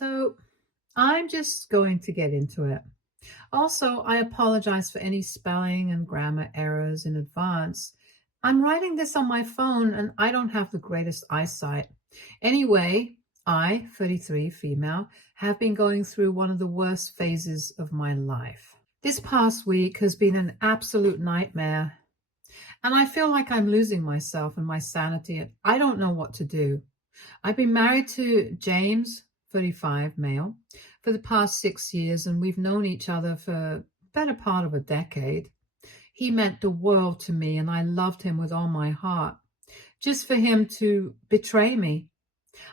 So I'm just going to get into it. Also, I apologize for any spelling and grammar errors in advance. I'm writing this on my phone and I don't have the greatest eyesight. Anyway, I, 33, female, have been going through one of the worst phases of my life. This past week has been an absolute nightmare, and I feel like I'm losing myself and my sanity, and I don't know what to do. I've been married to James, 35, male, for the past 6 years, and we've known each other for the better part of a decade. He meant the world to me, and I loved him with all my heart. Just for him to betray me,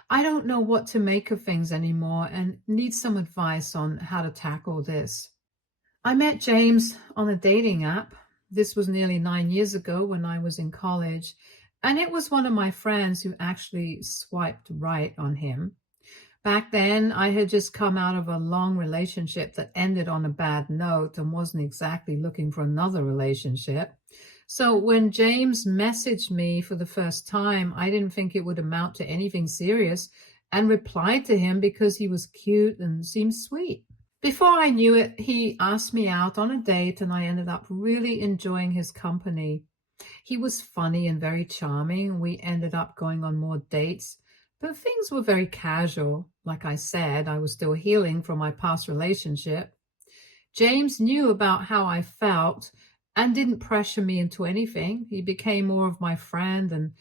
I don't know what to make of things anymore and need some advice on how to tackle this. I met James on a dating app. This was nearly 9 years ago when I was in college, and it was one of my friends who actually swiped right on him. Back then, I had just come out of a long relationship that ended on a bad note and wasn't exactly looking for another relationship. So when James messaged me for the first time, I didn't think it would amount to anything serious and replied to him because he was cute and seemed sweet. Before I knew it, he asked me out on a date, and I ended up really enjoying his company. He was funny and very charming. We ended up going on more dates, but things were very casual. Like I said, I was still healing from my past relationship. James knew about how I felt and didn't pressure me into anything. He became more of my friend, and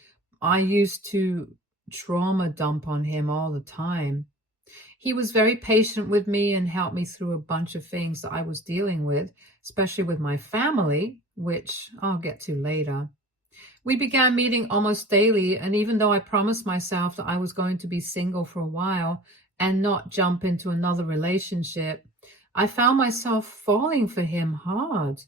I used to trauma dump on him all the time. He was very patient with me and helped me through a bunch of things that I was dealing with, especially with my family, which I'll get to later. We began meeting almost daily, and even though I promised myself that I was going to be single for a while and not jump into another relationship, I found myself falling for him hard.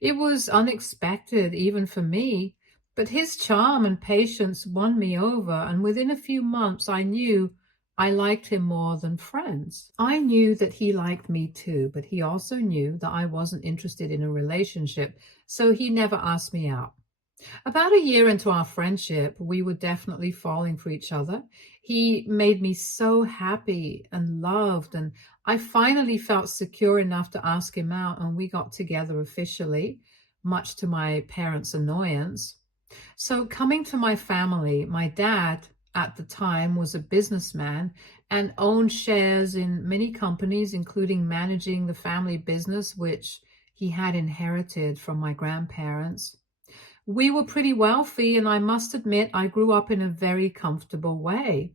It was unexpected, even for me, but his charm and patience won me over, and within a few months I knew I liked him more than friends. I knew that he liked me too, but he also knew that I wasn't interested in a relationship, so he never asked me out. About a year into our friendship, we were definitely falling for each other. He made me so happy and loved, and I finally felt secure enough to ask him out, and we got together officially, much to my parents' annoyance. So, coming to my family, my dad at the time was a businessman and owned shares in many companies, including managing the family business, which he had inherited from my grandparents. We were pretty wealthy, and I must admit I grew up in a very comfortable way.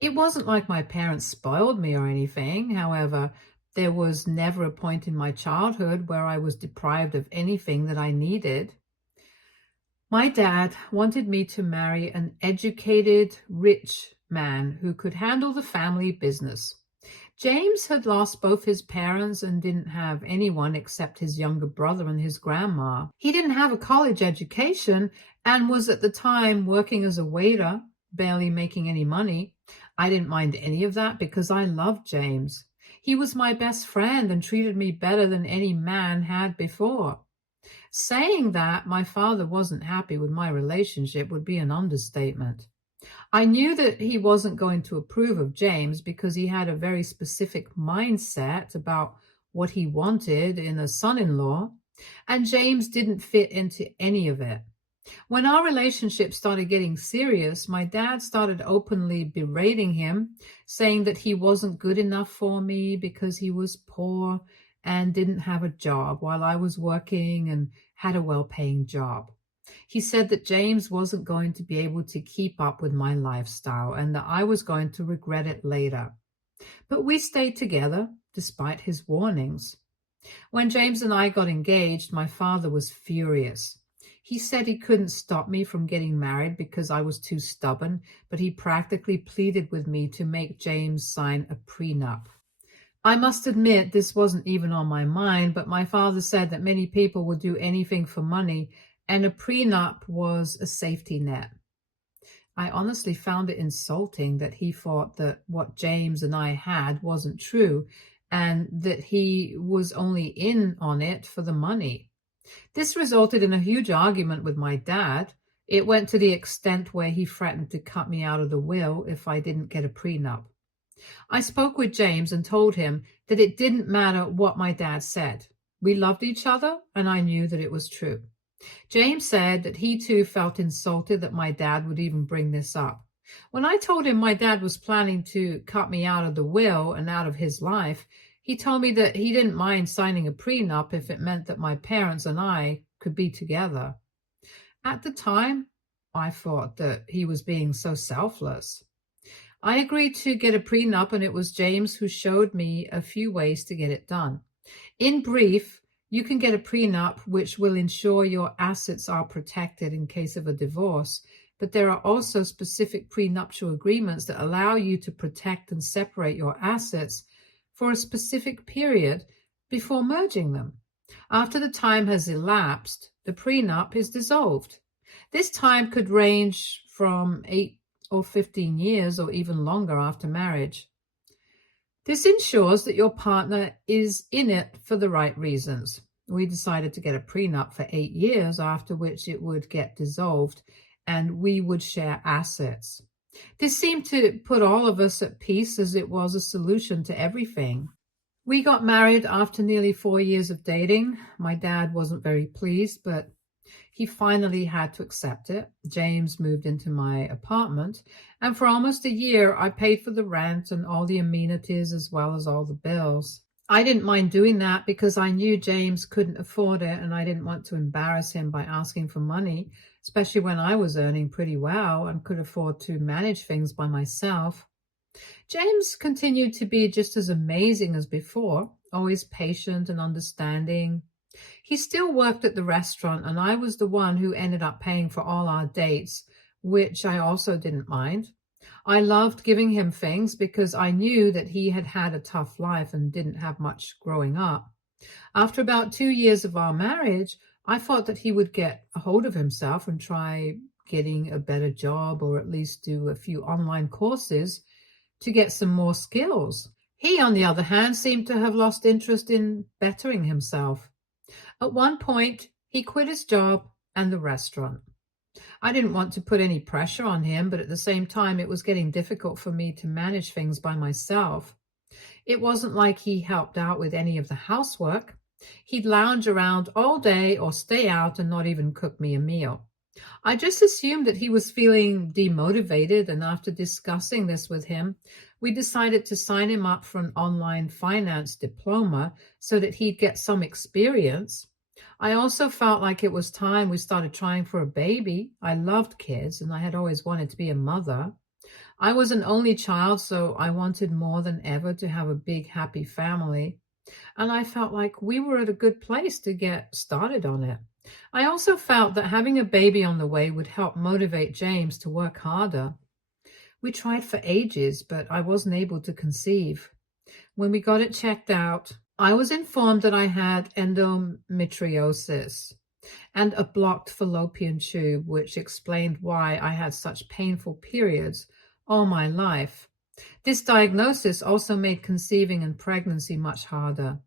It wasn't like my parents spoiled me or anything. However, there was never a point in my childhood where I was deprived of anything that I needed. My dad wanted me to marry an educated, rich man who could handle the family business. James had lost both his parents and didn't have anyone except his younger brother and his grandma. He didn't have a college education and was at the time working as a waiter, barely making any money. I didn't mind any of that because I loved James. He was my best friend and treated me better than any man had before. Saying that my father wasn't happy with my relationship would be an understatement. I knew that he wasn't going to approve of James because he had a very specific mindset about what he wanted in a son-in-law, and James didn't fit into any of it. When our relationship started getting serious, my dad started openly berating him, saying that he wasn't good enough for me because he was poor and didn't have a job while I was working and had a well-paying job. He said that James wasn't going to be able to keep up with my lifestyle and that I was going to regret it later. But we stayed together despite his warnings. When James and I got engaged, my father was furious. He said he couldn't stop me from getting married because I was too stubborn, but he practically pleaded with me to make James sign a prenup. I must admit this wasn't even on my mind, but my father said that many people would do anything for money, and a prenup was a safety net. I honestly found it insulting that he thought that what James and I had wasn't true and that he was only in on it for the money. This resulted in a huge argument with my dad. It went to the extent where he threatened to cut me out of the will if I didn't get a prenup. I spoke with James and told him that it didn't matter what my dad said. We loved each other, and I knew that it was true. James said that he too felt insulted that my dad would even bring this up. When I told him my dad was planning to cut me out of the will and out of his life, he told me that he didn't mind signing a prenup if it meant that my parents and I could be together. At the time, I thought that he was being so selfless. I agreed to get a prenup, and it was James who showed me a few ways to get it done. In brief, you can get a prenup which will ensure your assets are protected in case of a divorce, but there are also specific prenuptial agreements that allow you to protect and separate your assets for a specific period before merging them. After the time has elapsed, the prenup is dissolved. This time could range from 8 or 15 years or even longer after marriage. This ensures that your partner is in it for the right reasons. We decided to get a prenup for 8 years, after which it would get dissolved and we would share assets. This seemed to put all of us at peace, as it was a solution to everything. We got married after nearly 4 years of dating. My dad wasn't very pleased, but he finally had to accept it. James moved into my apartment, and for almost a year, I paid for the rent and all the amenities as well as all the bills. I didn't mind doing that because I knew James couldn't afford it, and I didn't want to embarrass him by asking for money, especially when I was earning pretty well and could afford to manage things by myself. James continued to be just as amazing as before, always patient and understanding. He still worked at the restaurant, and I was the one who ended up paying for all our dates, which I also didn't mind. I loved giving him things because I knew that he had had a tough life and didn't have much growing up. After about 2 years of our marriage, I thought that he would get a hold of himself and try getting a better job, or at least do a few online courses to get some more skills. He, on the other hand, seemed to have lost interest in bettering himself. At one point, he quit his job and the restaurant. I didn't want to put any pressure on him, but at the same time, it was getting difficult for me to manage things by myself. It wasn't like he helped out with any of the housework. He'd lounge around all day or stay out and not even cook me a meal. I just assumed that he was feeling demotivated, and after discussing this with him, we decided to sign him up for an online finance diploma so that he'd get some experience. I also felt like it was time we started trying for a baby. I loved kids, and I had always wanted to be a mother. I was an only child, so I wanted more than ever to have a big, happy family. And I felt like we were at a good place to get started on it. I also felt that having a baby on the way would help motivate James to work harder. We tried for ages, but I wasn't able to conceive. When we got it checked out, I was informed that I had endometriosis and a blocked fallopian tube, which explained why I had such painful periods all my life. This diagnosis also made conceiving and pregnancy much harder.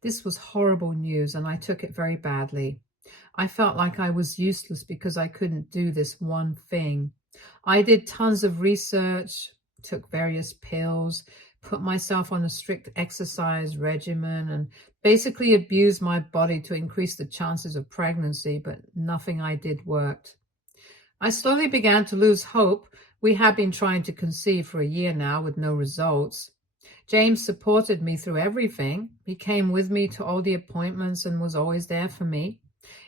This was horrible news, and I took it very badly. I felt like I was useless because I couldn't do this one thing. I did tons of research, took various pills, put myself on a strict exercise regimen, and basically abused my body to increase the chances of pregnancy, but nothing I did worked. I slowly began to lose hope. We had been trying to conceive for a year now with no results. James supported me through everything. He came with me to all the appointments and was always there for me,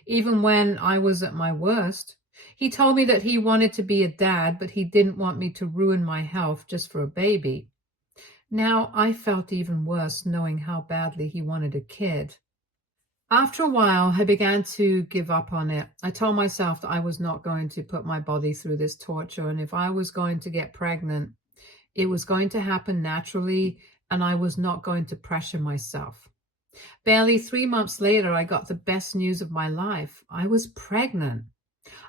even when I was at my worst. He told me that he wanted to be a dad, but he didn't want me to ruin my health just for a baby. Now I felt even worse knowing how badly he wanted a kid. After a while, I began to give up on it. I told myself that I was not going to put my body through this torture, and if I was going to get pregnant, it was going to happen naturally, and I was not going to pressure myself. Barely 3 months later, I got the best news of my life. I was pregnant.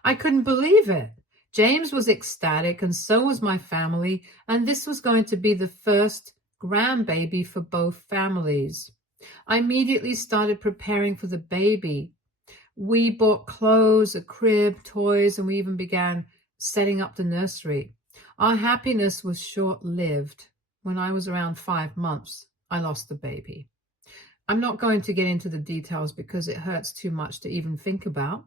I couldn't believe it. James was ecstatic, and so was my family, and this was going to be the first grandbaby for both families. I immediately started preparing for the baby. We bought clothes, a crib, toys, and we even began setting up the nursery. Our happiness was short-lived. when I was around 5 months, I lost the baby. I'm not going to get into the details because it hurts too much to even think about.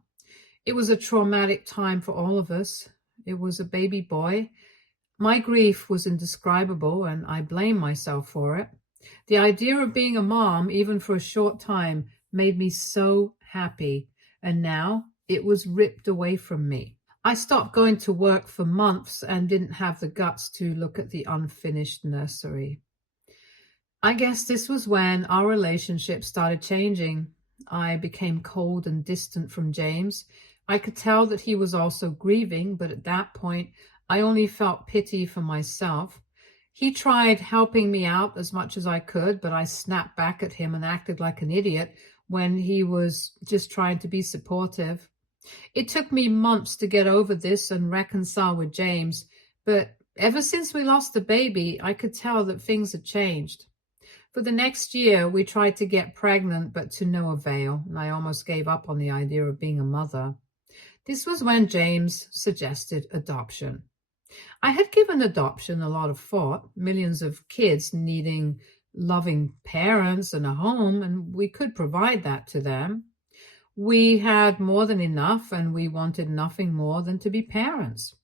It was a traumatic time for all of us. It was a baby boy. My grief was indescribable, and I blame myself for it. The idea of being a mom, even for a short time, made me so happy, and now it was ripped away from me. I stopped going to work for months and didn't have the guts to look at the unfinished nursery. I guess this was when our relationship started changing. I became cold and distant from James. I could tell that he was also grieving, but at that point, I only felt pity for myself. He tried helping me out as much as I could, but I snapped back at him and acted like an idiot when he was just trying to be supportive. It took me months to get over this and reconcile with James, but ever since we lost the baby, I could tell that things had changed. For the next year, we tried to get pregnant, but to no avail, and I almost gave up on the idea of being a mother. This was when James suggested adoption. I had given adoption a lot of thought, millions of kids needing loving parents and a home, and we could provide that to them. We had more than enough, and we wanted nothing more than to be parents.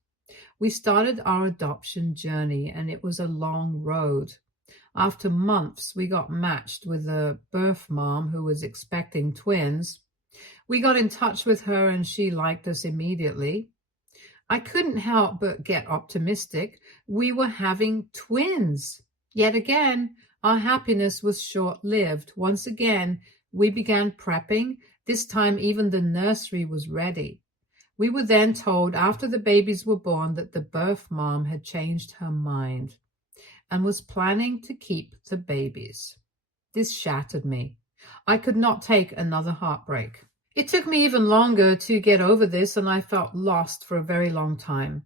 We started our adoption journey, and it was a long road. After months, we got matched with a birth mom who was expecting twins. We got in touch with her and she liked us immediately. I couldn't help but get optimistic. We were having twins. Yet again, our happiness was short-lived. Once again, we began prepping. This time, even the nursery was ready. We were then told after the babies were born that the birth mom had changed her mind and was planning to keep the babies. This shattered me. I could not take another heartbreak. It took me even longer to get over this, and I felt lost for a very long time.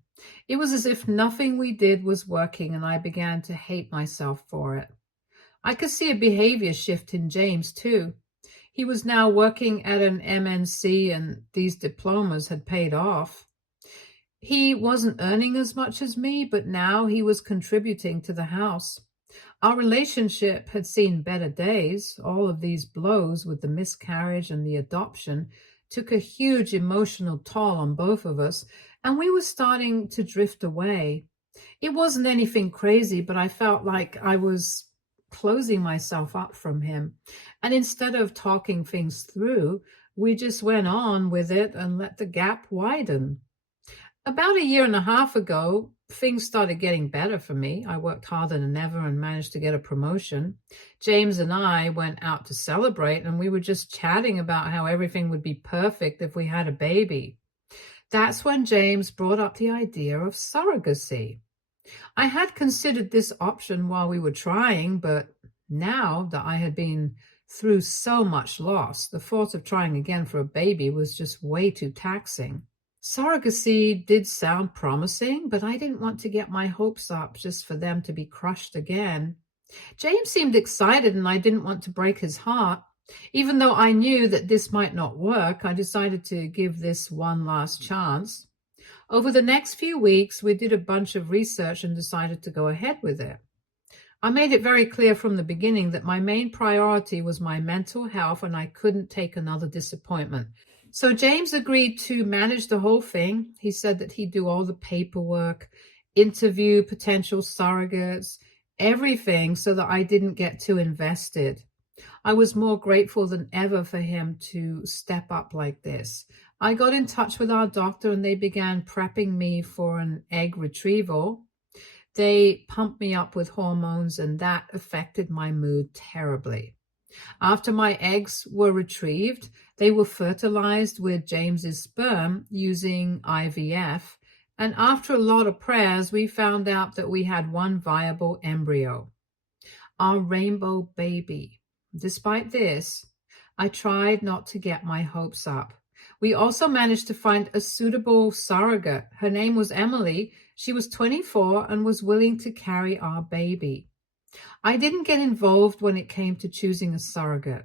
It was as if nothing we did was working, and I began to hate myself for it. I could see a behavior shift in James, too. He was now working at an MNC, and these diplomas had paid off. He wasn't earning as much as me, but now he was contributing to the house. Our relationship had seen better days. All of these blows with the miscarriage and the adoption took a huge emotional toll on both of us, and we were starting to drift away. It wasn't anything crazy, but I felt like I was closing myself up from him. And instead of talking things through, we just went on with it and let the gap widen. About a year and a half ago, things started getting better for me. I worked harder than ever and managed to get a promotion. James and I went out to celebrate, and we were just chatting about how everything would be perfect if we had a baby. That's when James brought up the idea of surrogacy. I had considered this option while we were trying, but now that I had been through so much loss, the thought of trying again for a baby was just way too taxing. Surrogacy did sound promising, but I didn't want to get my hopes up just for them to be crushed again. James seemed excited, and I didn't want to break his heart. Even though I knew that this might not work, I decided to give this one last chance. Over the next few weeks, we did a bunch of research and decided to go ahead with it. I made it very clear from the beginning that my main priority was my mental health, and I couldn't take another disappointment. So James agreed to manage the whole thing. He said that he'd do all the paperwork, interview potential surrogates, everything, so that I didn't get too invested. I was more grateful than ever for him to step up like this. I got in touch with our doctor, and they began prepping me for an egg retrieval. They pumped me up with hormones, and that affected my mood terribly. After my eggs were retrieved, they were fertilized with James's sperm using IVF, and after a lot of prayers, we found out that we had one viable embryo, our rainbow baby. Despite this, I tried not to get my hopes up. We also managed to find a suitable surrogate. Her name was Emily. She was 24 and was willing to carry our baby. I didn't get involved when it came to choosing a surrogate.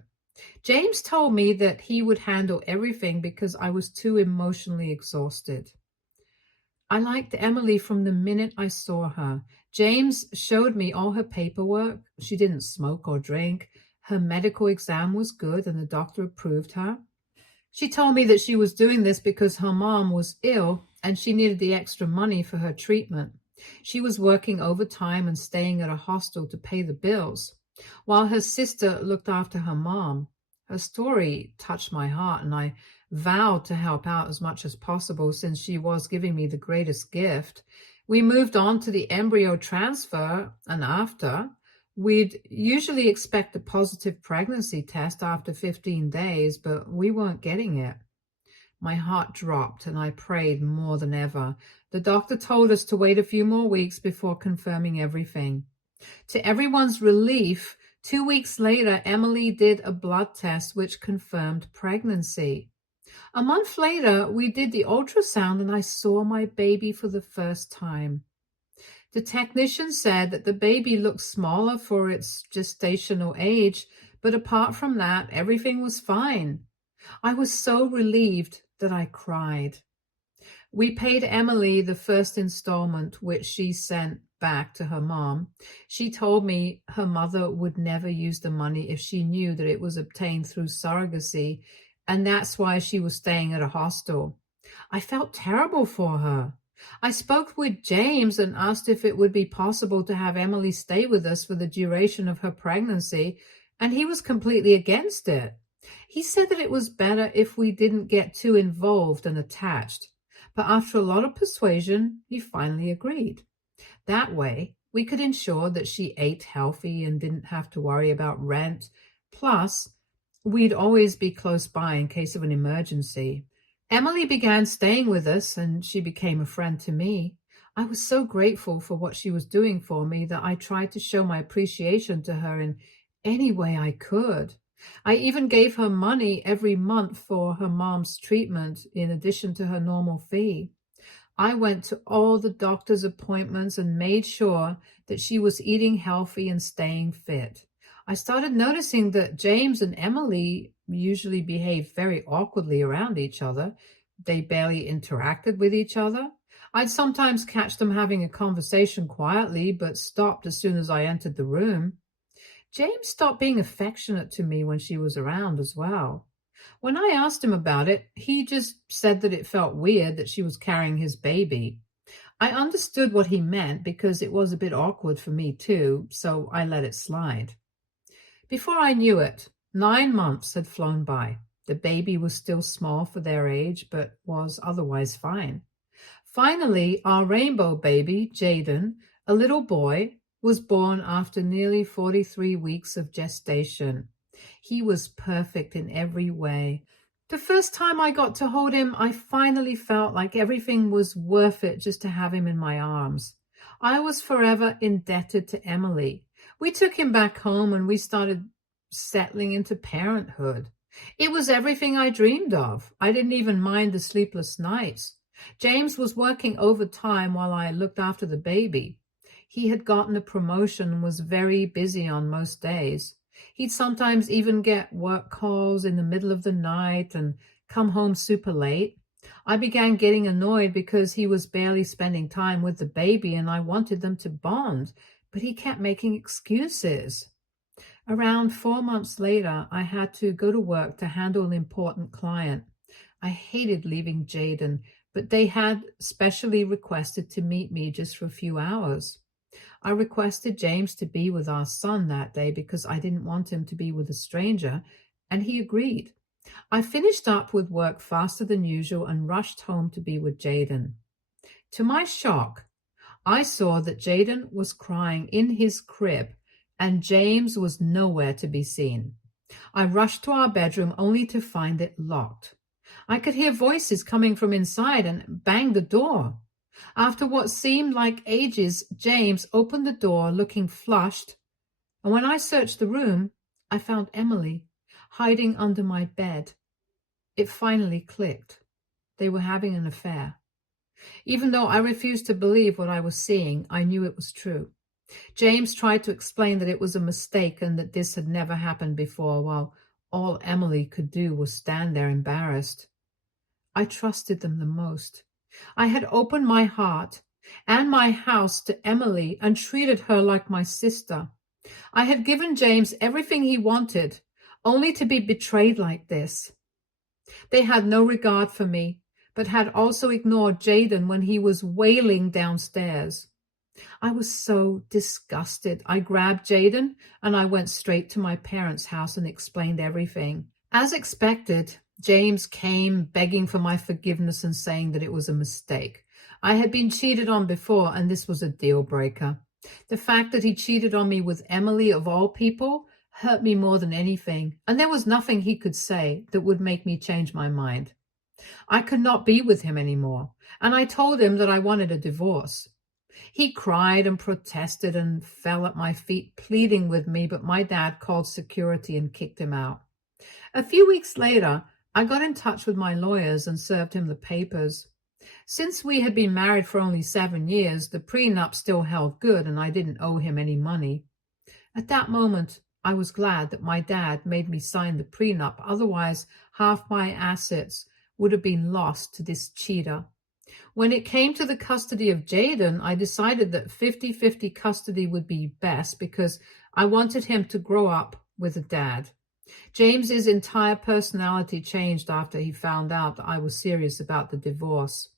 James told me that he would handle everything because I was too emotionally exhausted. I liked Emily from the minute I saw her. James showed me all her paperwork. She didn't smoke or drink. Her medical exam was good and the doctor approved her. She told me that she was doing this because her mom was ill and she needed the extra money for her treatment. She was working overtime and staying at a hostel to pay the bills, while her sister looked after her mom. Her story touched my heart, and I vowed to help out as much as possible since she was giving me the greatest gift. We moved on to the embryo transfer, and after, we'd usually expect a positive pregnancy test after 15 days, but we weren't getting it. My heart dropped and I prayed more than ever. The doctor told us to wait a few more weeks before confirming everything. To everyone's relief, 2 weeks later, Emily did a blood test which confirmed pregnancy. A month later, we did the ultrasound and I saw my baby for the first time. The technician said that the baby looked smaller for its gestational age, but apart from that, everything was fine. I was so relieved that I cried. We paid Emily the first installment, which she sent back to her mom. She told me her mother would never use the money if she knew that it was obtained through surrogacy, and that's why she was staying at a hostel. I felt terrible for her. I spoke with James and asked if it would be possible to have Emily stay with us for the duration of her pregnancy, and he was completely against it. He said that it was better if we didn't get too involved and attached, but after a lot of persuasion, he finally agreed. That way, we could ensure that she ate healthy and didn't have to worry about rent. Plus, we'd always be close by in case of an emergency. Emily began staying with us and she became a friend to me. I was so grateful for what she was doing for me that I tried to show my appreciation to her in any way I could. I even gave her money every month for her mom's treatment in addition to her normal fee. I went to all the doctor's appointments and made sure that she was eating healthy and staying fit. I started noticing that James and Emily usually behaved very awkwardly around each other. They barely interacted with each other. I'd sometimes catch them having a conversation quietly, but stopped as soon as I entered the room. James stopped being affectionate to me when she was around as well. When I asked him about it, he just said that it felt weird that she was carrying his baby. I understood what he meant because it was a bit awkward for me too, so I let it slide. Before I knew it, 9 months had flown by. The baby was still small for their age, but was otherwise fine. Finally, our rainbow baby, Jaden, a little boy, was born after nearly 43 weeks of gestation. He was perfect in every way. The first time I got to hold him, I finally felt like everything was worth it just to have him in my arms. I was forever indebted to Emily. We took him back home and we started settling into parenthood. It was everything I dreamed of. I didn't even mind the sleepless nights. James was working overtime while I looked after the baby. He had gotten a promotion and was very busy on most days. He'd sometimes even get work calls in the middle of the night and come home super late. I began getting annoyed because he was barely spending time with the baby and I wanted them to bond, but he kept making excuses. Around 4 months later, I had to go to work to handle an important client. I hated leaving Jaden, but they had specially requested to meet me just for a few hours. I requested James to be with our son that day because I didn't want him to be with a stranger, and he agreed. I finished up with work faster than usual and rushed home to be with Jaden. To my shock, I saw that Jaden was crying in his crib and James was nowhere to be seen. I rushed to our bedroom only to find it locked. I could hear voices coming from inside and banged the door. After what seemed like ages, James opened the door looking flushed, and when I searched the room, I found Emily hiding under my bed. It finally clicked. They were having an affair. Even though I refused to believe what I was seeing, I knew it was true. James tried to explain that it was a mistake and that this had never happened before, while all Emily could do was stand there embarrassed. I trusted them the most. I had opened my heart and my house to Emily and treated her like my sister. I had given James everything he wanted, only to be betrayed like this. They had no regard for me, but had also ignored Jaden when he was wailing downstairs. I was so disgusted. I grabbed Jaden and I went straight to my parents' house and explained everything. As expected, James came begging for my forgiveness and saying that it was a mistake. I had been cheated on before, and this was a deal breaker. The fact that he cheated on me with Emily, of all people, hurt me more than anything, and there was nothing he could say that would make me change my mind. I could not be with him anymore, and I told him that I wanted a divorce. He cried and protested and fell at my feet, pleading with me, but my dad called security and kicked him out. A few weeks later, I got in touch with my lawyers and served him the papers. Since we had been married for only 7 years, the prenup still held good and I didn't owe him any money. At that moment, I was glad that my dad made me sign the prenup, otherwise half my assets would have been lost to this cheater. When it came to the custody of Jaden, I decided that 50-50 custody would be best because I wanted him to grow up with a dad. James's entire personality changed after he found out that I was serious about the divorce.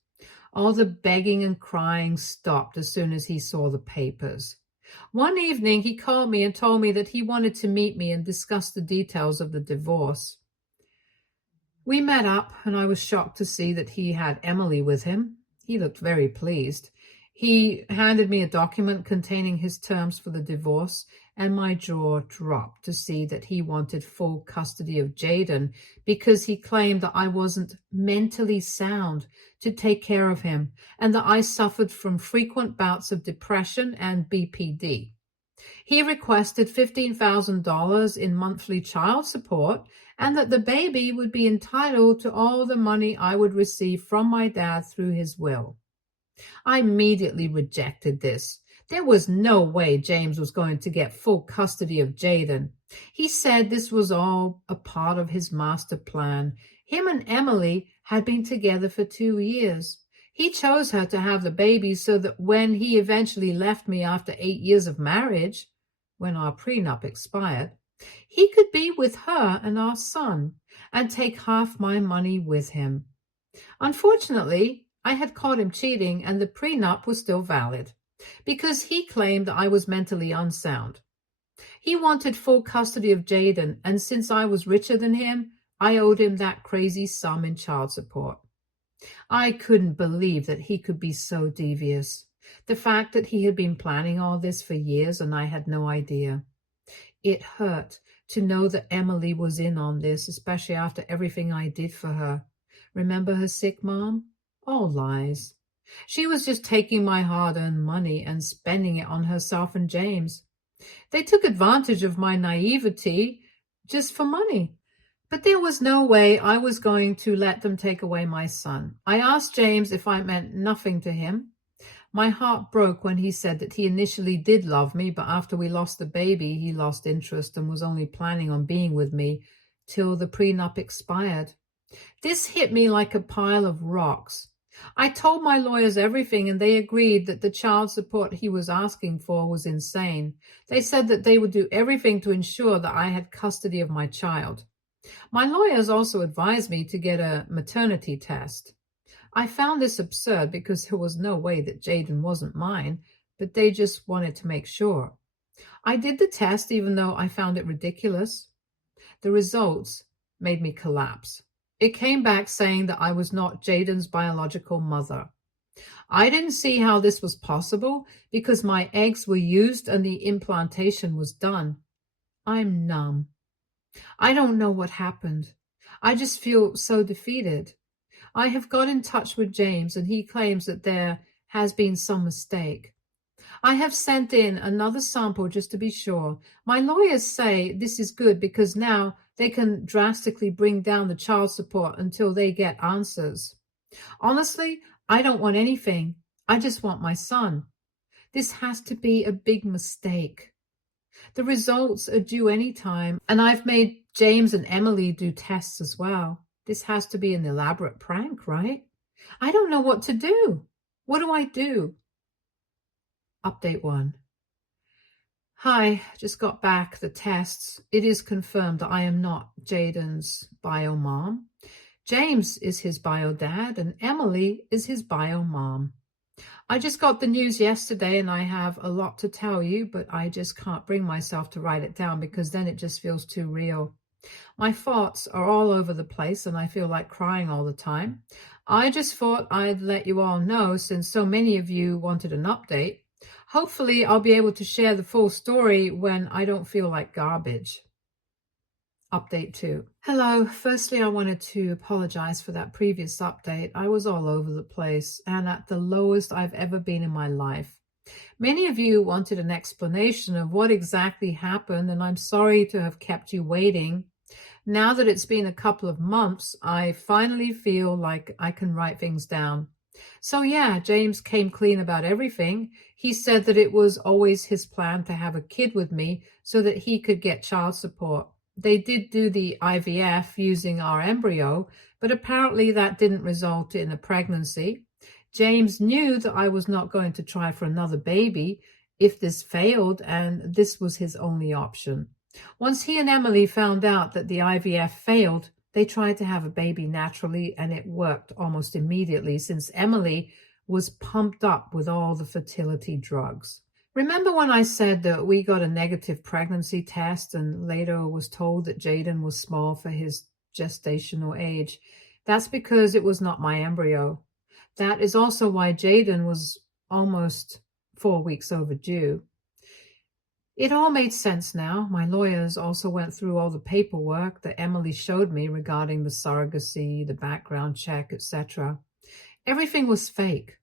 All the begging and crying stopped as soon as he saw the papers. One evening, he called me and told me that he wanted to meet me and discuss the details of the divorce. We met up, and I was shocked to see that he had Emily with him. He looked very pleased. He handed me a document containing his terms for the divorce, and my jaw dropped to see that he wanted full custody of Jaden because he claimed that I wasn't mentally sound to take care of him and that I suffered from frequent bouts of depression and BPD. He requested $15,000 in monthly child support and that the baby would be entitled to all the money I would receive from my dad through his will. I immediately rejected this. There was no way James was going to get full custody of Jaden. He said this was all a part of his master plan. Him and Emily had been together for 2 years. He chose her to have the baby so that when he eventually left me after 8 years of marriage, when our prenup expired, he could be with her and our son and take half my money with him. Unfortunately, I had caught him cheating and the prenup was still valid because he claimed that I was mentally unsound. He wanted full custody of Jaden, and since I was richer than him, I owed him that crazy sum in child support. I couldn't believe that he could be so devious. The fact that he had been planning all this for years and I had no idea. It hurt to know that Emily was in on this, especially after everything I did for her. Remember her sick mom? All lies. She was just taking my hard-earned money and spending it on herself and James. They took advantage of my naivety just for money. But there was no way I was going to let them take away my son. I asked James if I meant nothing to him. My heart broke when he said that he initially did love me, but after we lost the baby, he lost interest and was only planning on being with me till the prenup expired. This hit me like a pile of rocks. I told my lawyers everything and they agreed that the child support he was asking for was insane. They said that they would do everything to ensure that I had custody of my child. My lawyers also advised me to get a maternity test. I found this absurd because there was no way that Jaden wasn't mine, but they just wanted to make sure. I did the test even though I found it ridiculous. The results made me collapse. It came back saying that I was not Jaden's biological mother. I didn't see how this was possible because my eggs were used and the implantation was done. I'm numb. I don't know what happened. I just feel so defeated. I have got in touch with James and he claims that there has been some mistake. I have sent in another sample just to be sure. My lawyers say this is good because now they can drastically bring down the child support until they get answers. Honestly, I don't want anything. I just want my son. This has to be a big mistake. The results are due anytime, and I've made James and Emily do tests as well. This has to be an elaborate prank, right? I don't know what to do. What do I do? Update 1. Hi, just got back the tests. It is confirmed that I am not Jaden's bio mom. James is his bio dad and Emily is his bio mom. I just got the news yesterday and I have a lot to tell you, but I just can't bring myself to write it down because then it just feels too real. My thoughts are all over the place and I feel like crying all the time. I just thought I'd let you all know since so many of you wanted an update. Hopefully, I'll be able to share the full story when I don't feel like garbage. Update 2. Hello. Firstly, I wanted to apologize for that previous update. I was all over the place and at the lowest I've ever been in my life. Many of you wanted an explanation of what exactly happened, and I'm sorry to have kept you waiting. Now that it's been a couple of months, I finally feel like I can write things down. So yeah, James came clean about everything. He said that it was always his plan to have a kid with me so that he could get child support. They did do the IVF using our embryo, but apparently that didn't result in a pregnancy. James knew that I was not going to try for another baby if this failed, and this was his only option. Once he and Emily found out that the IVF failed, they tried to have a baby naturally, and it worked almost immediately since Emily was pumped up with all the fertility drugs. Remember when I said that we got a negative pregnancy test and later was told that Jaden was small for his gestational age? That's because it was not my embryo. That is also why Jaden was almost 4 weeks overdue. It all made sense now. My lawyers also went through all the paperwork that Emily showed me regarding the surrogacy, the background check, etc. Everything was fake.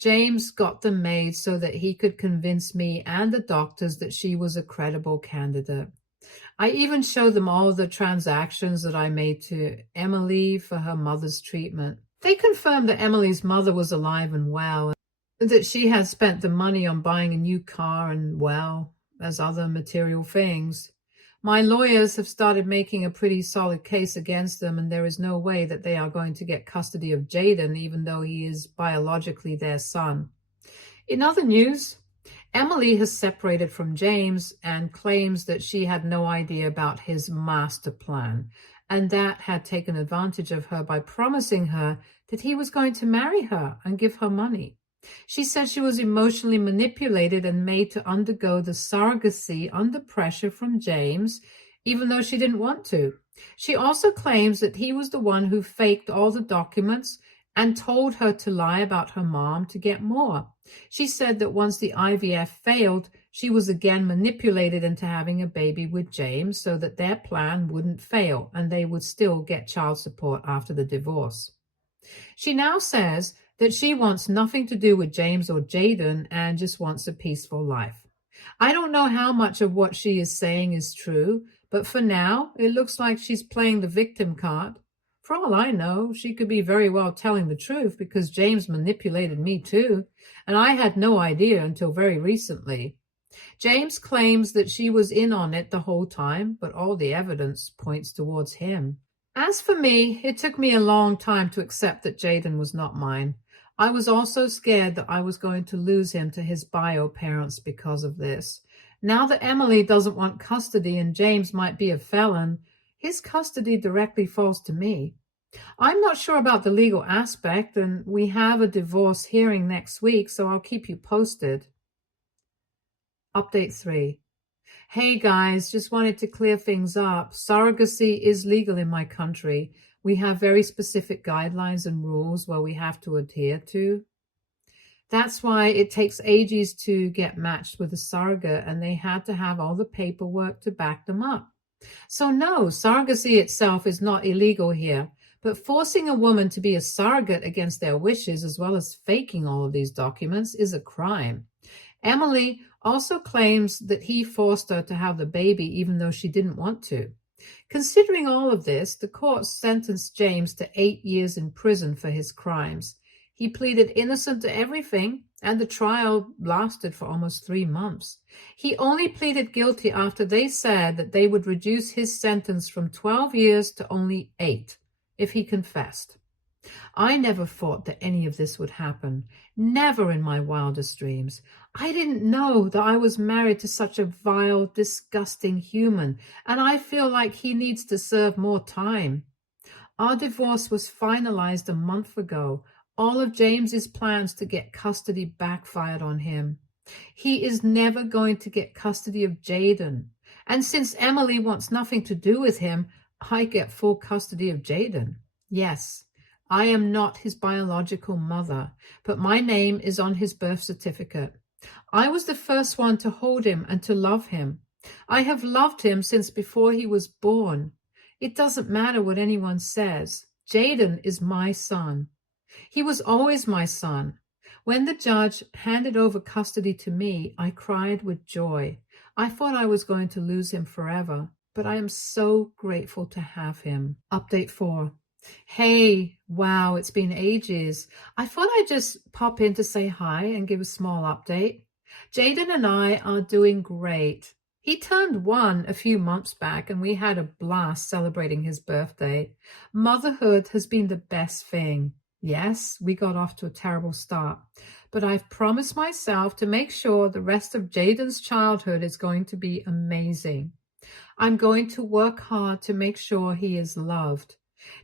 James got them made so that he could convince me and the doctors that she was a credible candidate. I even showed them all the transactions that I made to Emily for her mother's treatment. They confirmed that Emily's mother was alive and well, and that she had spent the money on buying a new car and, well, as other material things. My lawyers have started making a pretty solid case against them, and there is no way that they are going to get custody of Jaden, even though he is biologically their son. In other news, Emily has separated from James and claims that she had no idea about his master plan, and that had taken advantage of her by promising her that he was going to marry her and give her money. She said she was emotionally manipulated and made to undergo the surrogacy under pressure from James, even though she didn't want to. She also claims that he was the one who faked all the documents and told her to lie about her mom to get more. She said that once the IVF failed, she was again manipulated into having a baby with James so that their plan wouldn't fail and they would still get child support after the divorce. She now says that she wants nothing to do with James or Jaden and just wants a peaceful life. I don't know how much of what she is saying is true, but for now, it looks like she's playing the victim card. For all I know, she could be very well telling the truth because James manipulated me too, and I had no idea until very recently. James claims that she was in on it the whole time, but all the evidence points towards him. As for me, it took me a long time to accept that Jaden was not mine. I was also scared that I was going to lose him to his bio parents because of this. Now that Emily doesn't want custody and James might be a felon, his custody directly falls to me. I'm not sure about the legal aspect, and we have a divorce hearing next week, so I'll keep you posted. Update 3. Hey guys, just wanted to clear things up. Surrogacy is legal in my country. We have very specific guidelines and rules where we have to adhere to. That's why it takes ages to get matched with a surrogate, and they had to have all the paperwork to back them up. So no, surrogacy itself is not illegal here, but forcing a woman to be a surrogate against their wishes, as well as faking all of these documents, is a crime. Emily also claims that he forced her to have the baby even though she didn't want to. Considering all of this, the court sentenced James to 8 years in prison for his crimes. He pleaded innocent to everything, and the trial lasted for almost 3 months. He only pleaded guilty after they said that they would reduce his sentence from 12 years to only 8 if he confessed. I never thought that any of this would happen. Never in my wildest dreams. I didn't know that I was married to such a vile, disgusting human, and I feel like he needs to serve more time. Our divorce was finalized a month ago. All of James's plans to get custody backfired on him. He is never going to get custody of Jaden. And since Emily wants nothing to do with him, I get full custody of Jaden. Yes, I am not his biological mother, but my name is on his birth certificate. I was the first one to hold him and to love him. I have loved him since before he was born. It doesn't matter what anyone says. Jaden is my son. He was always my son. When the judge handed over custody to me, I cried with joy. I thought I was going to lose him forever, but I am so grateful to have him. Update 4. Hey, wow, it's been ages. I thought I'd just pop in to say hi and give a small update. Jaden and I are doing great. He turned 1 a few months back and we had a blast celebrating his birthday. Motherhood has been the best thing. Yes, we got off to a terrible start, but I've promised myself to make sure the rest of Jaden's childhood is going to be amazing. I'm going to work hard to make sure he is loved.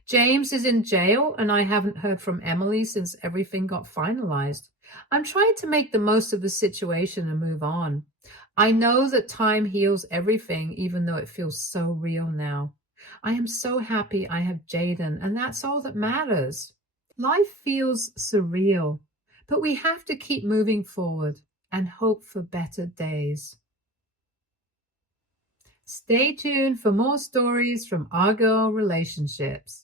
James is in jail and I haven't heard from Emily since everything got finalized. I'm trying to make the most of the situation and move on. I know that time heals everything, even though it feels so real now. I am so happy I have Jaden, and that's all that matters. Life feels surreal, but we have to keep moving forward and hope for better days. Stay tuned for more stories from Our Girl Relationships.